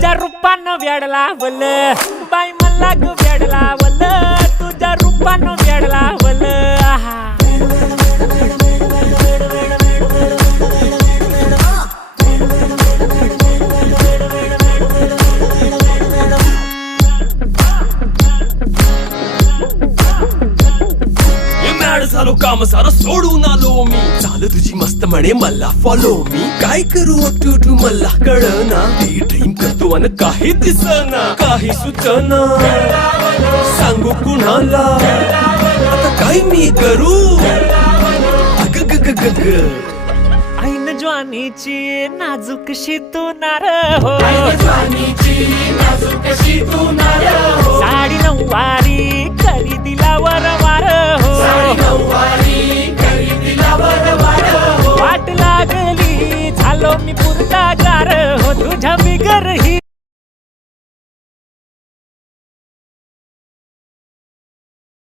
तुझ्या रूपानं वेड लावल बाई मला ग वेड लावल तुझ्या रूपानं वेड लावल आहा झालो काम सारं सोडून आलो मी चाल तुझी मस्त म्हणे मला फॉलो मी काय करू टू मला कळना ती ड्रीम करतो अन काही दिसना काही सुचना सांगू कुणाला आता काय मी करू अग ग ग ग ग ऐन ज्वानीची नाजूकशी तू नार हो साडी नऊवारी करी दिला वरवार हो वाट लागली झालो मी पुरता गार हो तुझ्या बिगर ही